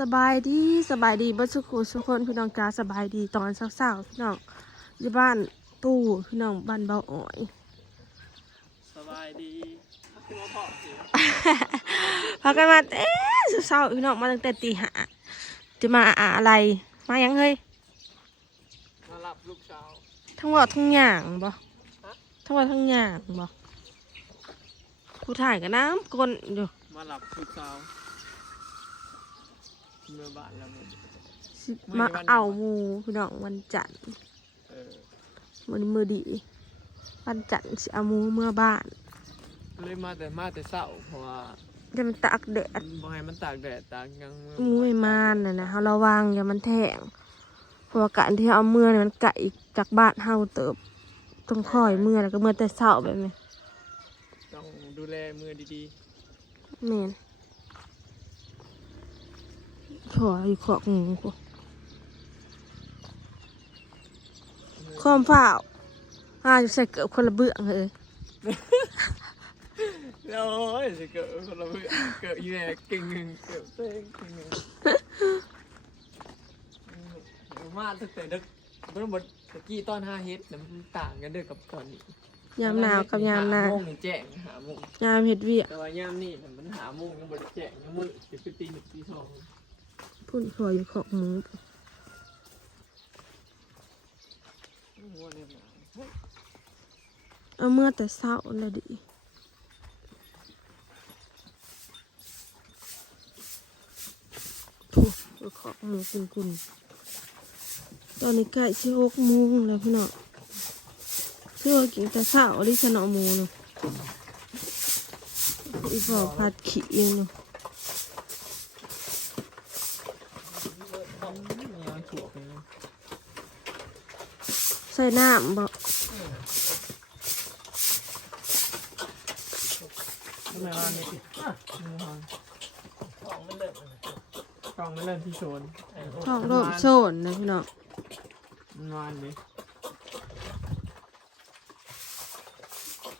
สบายดีสบายดีเบัสุขุสุกคนพี่น้องจ้าสบายดีตอนเช้าๆพี่น้องอยู่บ้านปู่พี่น้องบ้านเบาอ่อยสบายดีคือว่าพ่อสิพากันมาเอ๊ะเช้าๆพี่น้องมาตั้งแต่ตีห้าจะมาอะไรมายังเฮ้ยมารับลูกสาวทั้งหมดทั้งอย่างบ่ทั้งหมดทั้งอย่างบ่ผู้ถ่ายกับน้ำกลนอยู่มารับลูกสาว เมื่อบ้านแล้วเนี่ยสิมาเอาหมูพี่น้องวันจันทร์เออวันนี้มือดี วันจันทร์สิเอาหมูเมื่อบ้านเลยมาแต่มาแต่เศร้าเพราะว่าจะมันตากแดดบ่ให้มันตากแดดตากหยังหมูไม่มานนะนะเฮาระวังอย่ามันแทงเพราะว่าการที่เอาเมื่อนี่มันไกลจากบ้านเฮาเติบต้องคอยเมื่อแล้วก็เมื่อแต่เช้าแบบนี้ต้องดูแลมือดีแม่น ขออยู่ขอกหมูกูๆความฝ่าวอ่าจะใส่เกือบคนละเบื้องเลยโอ้ยสิเกิดคนละเพื่อนเกิดอยู่แน่เก่งหนึ่งเกิดเต้งเก่งหนึ่งเดี๋ยวมาตั้งแต่เด็กเมื่อหมดตะกี้ตอนห้าเฮ็ดน่ะมันต่างกันเด้อกับตอนนี้ยามหนาวกับยามหนาหโมงนี่แจ้งหาโมงยามเห็ดเวียกแต่ว่ายามนี่มันหาโมงยังบ่ได้แจ้งยังมือสิบปีหนึ่งปีสอง พุ่นขออยู่ขอกหมูเอาเมื่อแต่เช้าเลยดิถูกขอกหมูกุนกุนตอนนี้ใกล้ชิหกโมงแล้วพี่น้องชื่อกินแต่เช้าดิฉันเอามูเนาะอีกพอพัดขี้เองเนาะ ยังถั่วไปเลย ใส่น้ำบ่ทำไมว่านี่อะมือหอนกล่องไมันเลิศกล่องมันเลิศที่โซนท้องโดมโซนนะพี่น้องมันวานดิ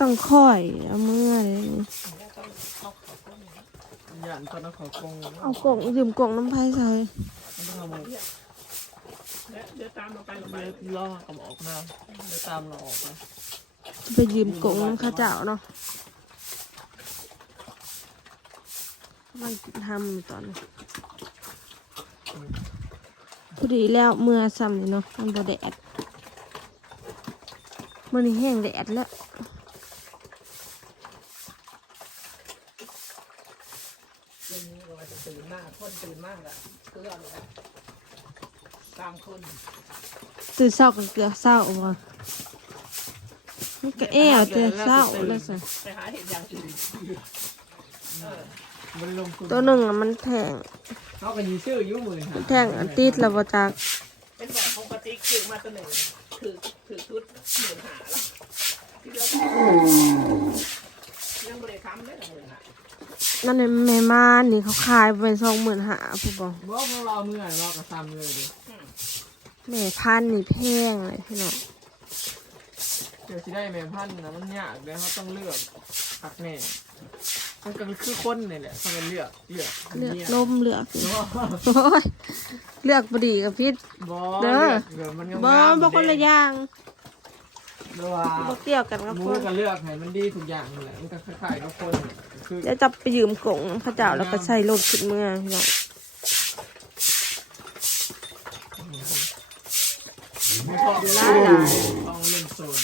ต้องคอยเอาเมื่อเลยนี่ยันตอนนั้นขากงเอากล่องยืมกล่องน้ำไผ่ใส่ มันต้องเอาหมด เดี๋ยวตามเราไปเราไปล่อเอาออกมาเดี๋ยวตามเราออกมาไปยืมกล่องน้ำข้าเจ้าเนาะมันทำอยู่ตอนนี้พอดีแล้วเมื่อซ้ำนี่เนาะมันบ่แดดมื่อนี้แห้งแดดแล้วเรื่องนี้เราจะตื่นมากคนตื่นมากอะเกลือเลยอะ ตามคนตื่นเช้ากันเกลือเช้าว่ะมันก็แอวแต่เช้าแล้วสิไปหาเห็ดอย่างอื่นเออมันลงทุนตัวหนึ่งอะมันแทงเขาก็ยีชื่ออยุ่มือมันแทงอันติดแล้วบ่จากเป็นแบบปกติคือมาตัวหนึ่งถือถือชุดหมื่นหาแล้วที่เรายังบริค้ำได้หมื่นหานั่นแม่ม่านนี่เขาขายไปสองหมื่นหาผู้บอกบอกพวกเราเมื่อยเราก็ซ้ำเลยดิ แม่พันธุ์นี่แพงเลยพี่น้องเดี๋ยวสิได้แม่พันธุ์นะมันยากเลยเขาต้องเลือกผักแน่มันก็คือคนนี่แหละต้องเป็นเลือกเลือกเลือกเนี่ยนมเลือกเนาะโอ้ยเลือกบดีกับพิษบอเด้อเลือกเดี๋ยวมันบ่งามๆบ่คนละอย่างเดี๋ยวว่าบ่เกี่ยวกันกับหมูคนก็เลือกให้มันดีทุกอย่างนั่นแหละมันก็คล้ายๆกับคนคือเดี๋ยวจะไปยืมกล่องพระเจ้าแล้วก็ใส่รถขึ้นเมืองพี่น้อง ไม่ชอบหลายต้องเล่นโซน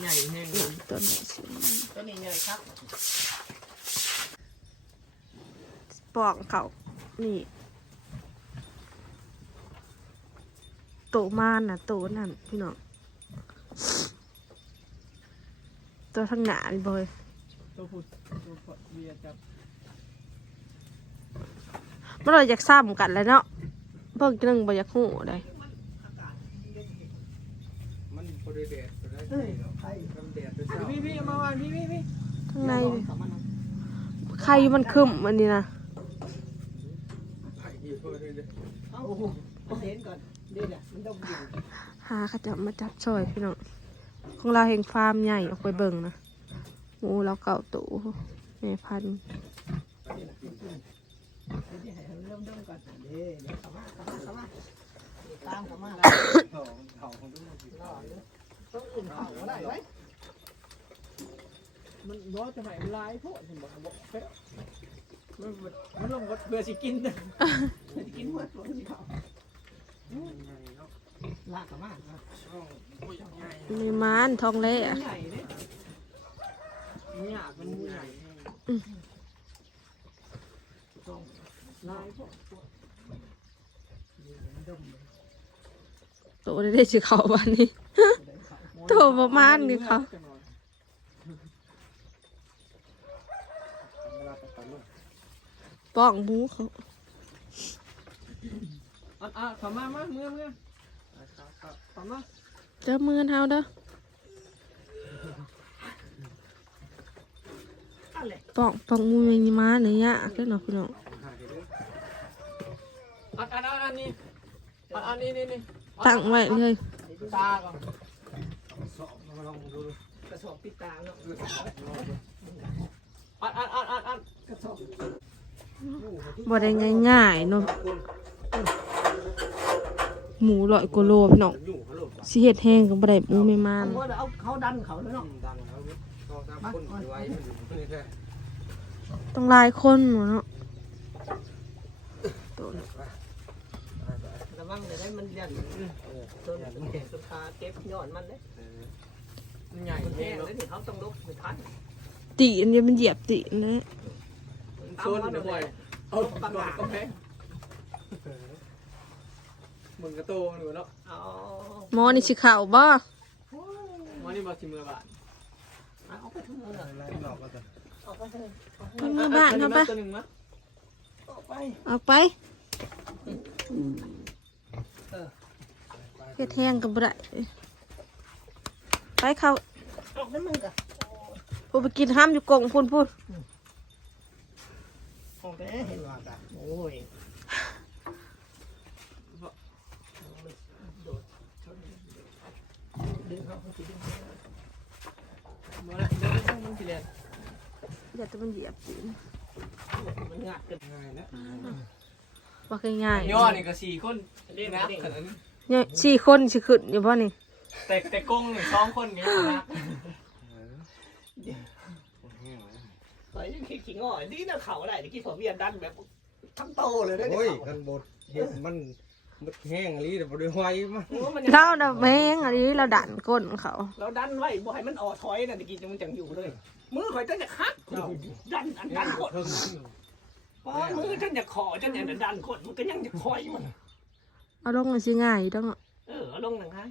ใหญ่แห้งนี่ตัวนี้สิตัวนี้เลยครับปอกเขานี่โตมานน่ะโตนั่นพี่น้องตัวทางหนานี่บ่เยตัวพุดตัวพอดเบียร์จับมันเราอยากซ้ำกันแล้วเนาะเพิ่งนึงบ่อยากหูได้ มันบริเดดได้เฮ้ยไข่กำเดดพี่พี่มาวางพี่พี่พี่ข้างในใครมันคึมอันนี้นะโอ้โหเอาเห็นก่อนเดี๋ยวเนี่ยมันต้องอยู่หาเขาจะมาจับซอยพี่น้องของเราเห็นฟาร์มใหญ่ออกไปเบิ่งนะหมูเราเก่าตูแม่พันธุ์ดี๋ยวให้เริ่มเริ่มก่อนเด้เดี๋ยวเข้ามเขามาเข้ามาตามเขาของมาผิด นเขาก็ได้ไหมมันร้อนจะไหนมันลายพวกฉันบอกบอกเป๊ะมันมันลงก็เพื่อสิกินนะจะกินหมดตัวที่เขาลากเข้ามามีมานทองเละใหญ่เนี่ยเนี่ยมันใหญ่ต้องลายพวกโตได้ได้ชื่อเขาวันนี้ โตประมาณนี้เขาเวลาไปตัดลูกป้องหมูเขาอะอะขอมามาเมื่อเมื่อขอมาเจ้ามือเฮาเด้ออะไรป้องป้องหมูมีมาเนื้อยากเด้อเนาะพี่น้องหายไปเลยอันอันอันอันนี้อันอันนี้นี่นี่ตั้งไว้เลยตาก่อนสอบมา ลองดูกระสอบปิดตาเนาะอันอันอันอันอันกระสอบบ่ได้ง่ายๆเนาะหมูร้อยกว่าโลพี่น้องอยู่เขาลูกสิเฮ็ดแห้งก็บ่ได้หมูไม่มานเขาว่าเอาเขาดันเขาเลยเนาะดังเขาก็ตามคนไว้อยู่นี่แค่ต้องหลายคนเนาะตัวนี้ระวังจะได้มันยันจนสุดท้ายเก็บยอดมันเลยมัน ใหญ่มันแห้แห้งงแล้แล้ววนี่เขาต้องลบไปทันตีอันนี้มันเหยียบตีนะโซนเดี๋ยวบ่อยเอาก่อนก็แพ้มึงกระโตหนูเนาะเอาหมอนี่สิเข้าบ่วันนี้มาสิมือบาทเอาไปทั้งหมดอะไรหลอกก็จะเอาไปเลยมือบ้านเฮาไปตัวหนึ่งมั้ยเอาไปเอาไปเฮ็ดแห้งก็บ่ได้ ไปเข้าเอาได้มึงกะพูไปกินห้ามอยู่กงพุ่นพุ่นของแท้เห็นว่ากะโอ้ยดึงเขาเขาสิดึงมาแล้วเดี๋ยวต้องมึงสิเรียนอย่าแต่มันเหยียบตีนมันงัดกันง่ายนะว่าง่ายย่อนี่ก็สี่คนนี่นะขนาดนี้ๆเนี่ยสี่คนสิขึ้นอยู่บ่นี่ แต่แต่กงหนึ่งสองคนนี้นะแห้ยไปยังคิดขี้ง่อยดีนะเขาได้ที่คิดผมเวียนดันแบบทั้งโตเลยนะโอ้ยกันบดเห็ดมันมันแห้งลีแต่บริไว้มาเราน่ะแม่งอันนี้เราดันก้นเขา เราดันไว้บ่ให้มันอ่อถอยนะตะกี้จังมันจังอยู่เลย มือข่อยจังจะคัดดันอันดันกดเพิ่งอ๋อมือจังจะขอจังจะดันกดมันก็ยังจะคอยมันเอาลงมันสิง่ายอยู่ต้องเออเอาลงหนังฮะ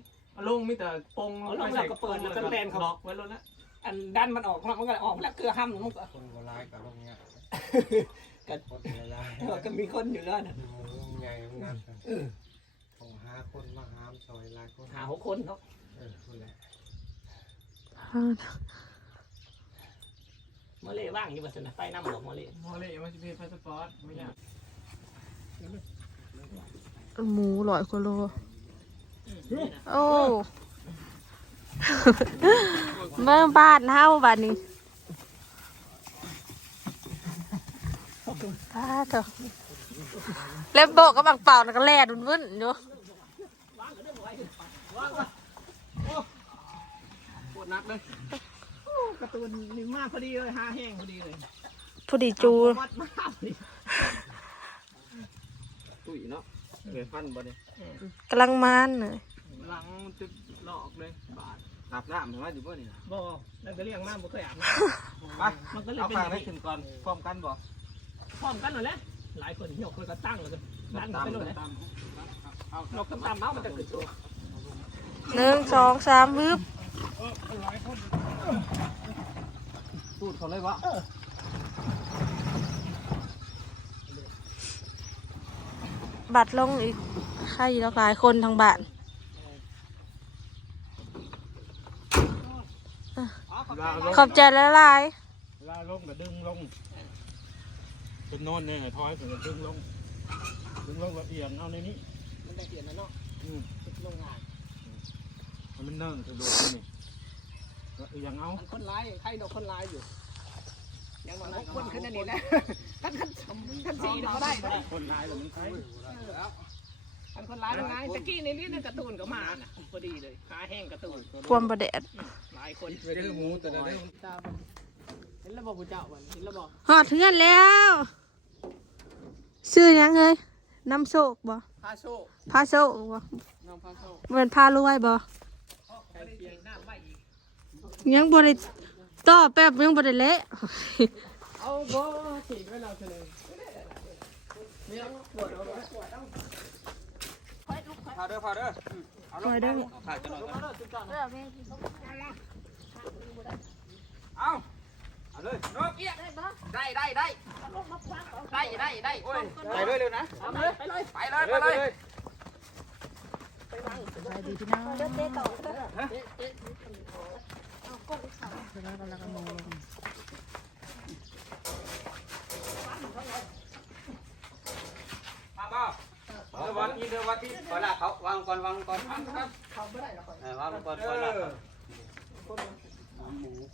ลงมีแต่ปงล็อกไว้แล้วนะอันดันมันออกมันก็ออกแล้วเกลือห้ำมันก็ คนก็ร้ายกับลงเนี้ยกันคนก็ร้ายก็มีคนอยู่แล้วนะใหญ่งานกันของหาคนมาหามซอยลายคนหาหกคนเนาะเออคนแหละมาเล่ว่างอยู่บัสนะไปน้ำหลอกมาเล่มอเลยมันจะเป็นพาสปอร์ตไม่ยากหมูร้อยกว่าโล โอ้เมืองบ้านเฮาบ้านนี้ป้าเถอะเล็บโบกกับบังเป่าแล้วก็แล่ดุนวุ่นอยู่ปวดนักเลยการ์ตูนนี่มากพอดีเลยห้าแห้งพอดีเลยพอดีจูวัดมากพอดีตุ๋ยเนาะเหลือพันบ่เนี่ยกำลังมานเลย หลังจะหลอกเลยบาทอาบน้ำเห็นไหมอยู่บ่นี่บ่นั่นก็เรียกมากบ่เคยอาบน้ไปำมันก็เลยเอาเป็นฟัองย่างให้นี้ถึงก่อนพร้อมกันบ่พร้อมกันหน่อยแหละหลายคนยกเลยก็ตั้งเลยก็ดันตามไปเลยตามเอานกตามๆเอามันจะขึ้นตัวหนึ่งสองสามวึบสูตรเขาเลยวะบัตรลงอีกใครแล้วหลายคนทางบ้าน ขอบใจละลายเวลาลงก็ดึงลงเป็นโนอนเนี่ยถอยผมก็ดึงลง ดึงลงละเอียดเอาในนี้ มันได้เปลี่ยนแล้วเนาะอืมโรงงานให้มันเนิ่งสะดวกนี่ละเอียดเอามันคนร้ายใครดอกคนร้ายอยู่ยังน้อยกคนขึ้นอันนี้แหละท่านท่านท่านสี่ก็ได้นะคนร้ายหรือมันใคร ท่านคนร้ายเป็นไงตะกี้ในนี้ในการ์ตูนก็มาน่ะพอดีเลยขาแห้งการ์ตูนความประเดดหลายคนไปเด้อหมูแต่ละเด้อตาเห็นแล้วบอกผู้เจ้าวันเห็นแล้วบอกหอดเทือนแล้วชื่อหยังเอ้ยน้ำโชคบ่พาโชคพาโชคบ่น้องพาโชคเหมือนพารวยบ่ใครเคียงน้ำไม่อีกยังบ่ได้ต่อแป๊บยังบ่ได้เละเอาบ่ถีบไว้เราเฉลยเนี่ยปวดเอาไว้ พาเด้อพาเด้อคอยได้ไหมถ่ายจะหน่อยเอาเลยจุดก่อนนะเอาเอาเลยนกได้ได้ได้ได้ได้ได้โอ้ยไปเลยเร็วนะเอาเลยไปเลยไปเลยไปเลยมาบ่เดี๋ยววัดที่เดี๋ยววัดที่ขอลาเขาวางก่อนวางก่อนเออวางก่อนขอลาเขา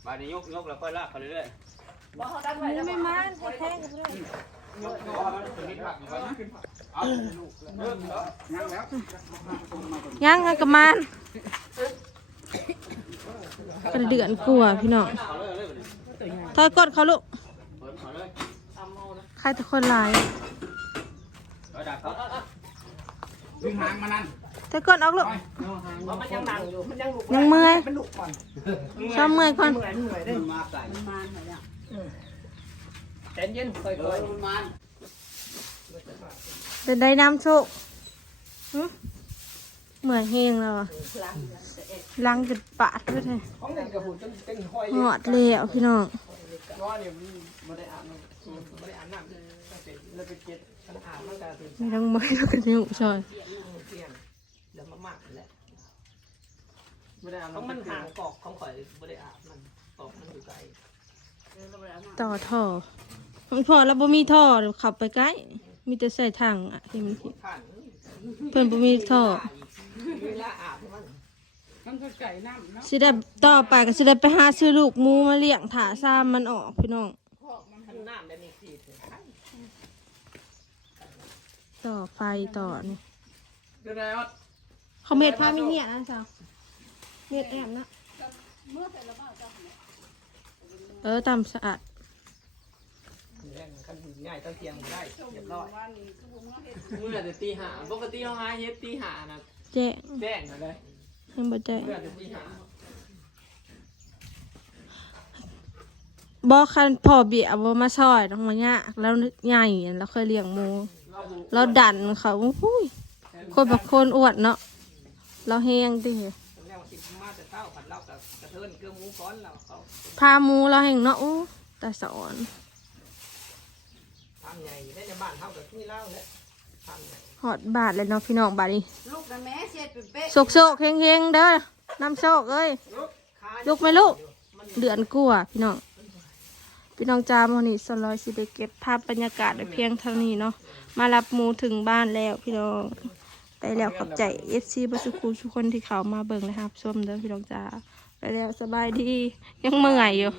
บาดนี้ยกยกแล้วค่อยลากเขาเรื่อยๆไม่มาแท้ยกยกมันถึงนิดผักไว้นะเอาลูกเริ่มแล้วยังแล้วยังกันกับมันกระเดือนกลัวพี่น้องเอาเลยเลยถอยกดเขาลูกใครทุกคนหลายเอา ดักเขาดึงหางมานั่นถอยกดออกลูกมันยังดังอยู่ มันยังลุกยังเมื่อย มันลุกก่อนชอบเมื่อยก่อน เหนื่อยเหนื่อยได้มันมาไก่ใจเย็นค่อยเออมันมันเป็นได้น้ำโชคหึเหมือนเฮงแล้วอะลังจุดปาดด้วยแท้ห้องนี้กับผู้จนเป็นห้อยหอดแล้วพี่น้องร้อนเนี่ยมันไม่ได้อาบน้ำไม่ได้อาบน้ำเลย เลยไปเก็บฉันอาบมันก็ตื่นมีทั้งเมื่อยแล้วก็นิ้วชอยเที่ยงเดี๋ยวมากๆแหละไม่ได้อาบของน้ำมันห่างกอกของข่อยบ่ได้อาบมันกอกมันอยู่ไกลต่อท่อมันพอแล้วบ่มีท่อเดี๋ยวขับไปใกล้ มีแต่ใส่ถังอะที่มันผิดผ่านเพิ่นบ่มีท่อเวลาอาบมันสิได้ต่อไปก็สิได้ไปหาซื้อลูกหมูมาเลี้ยงถาซ้ำมันออกพี่น้อง มันน้ำแบบนี้สิ ต่อไฟต่อนี่เดี๋ยวนะเขาเม็ดผ้ามีเนี่ยนะสาวเม็ดแอมนะเออตามสะอาดแรงคันง่ายตั้งเทียงบ่ได้เรียบร้อยเมื่อแต่ตีหาปกติเขาหาเฮ็ดตีหานะแจ้งแจ้งมาเลยให้บ่แจ้งเมื่อแต่ตีหาบ่คันพ่อเบียบ่มาซอยต้องมายากแล้วใหญ่แล้วเคยเลี้ยงหมู เราบุเราดันเขาอุ้ยคนแบบคนอ้วนเนาะเราแห้งดิแล้วกินมาแต่เช้าผัดเหล้ากับกระเทินเกลือหมูก้อนแล้วเขาพาหมูเราแห้งเนาะอู้แต่สอนทำใหญ่ได้ในบ้านเท่ากับที่เหล้าแล้วทำใหญ่หอดบาทเลยเนาะพี่น้องบาทนี้ลูกนะแม่เช็ดเป็นเป๊ะโศกโศกเฮงเฮงๆเด้อน้ำโชคเอ้ยขาลูกไหมลูกเดือนกลัวาพี่น้อง พี่น้องจามวันนี้สลอยสิได้เก็บภาพบรรยากาศไว้เพียงเท่านี้เนาะมารับหมูถึงบ้านแล้วพี่น้องไปแล้วขอบใจเอฟซีบัสคูทุกคนที่เขามาเบิ่งนะครับส้มเด้อพี่น้องจ้าไปแล้วสบายดียังเมื่อยอยู่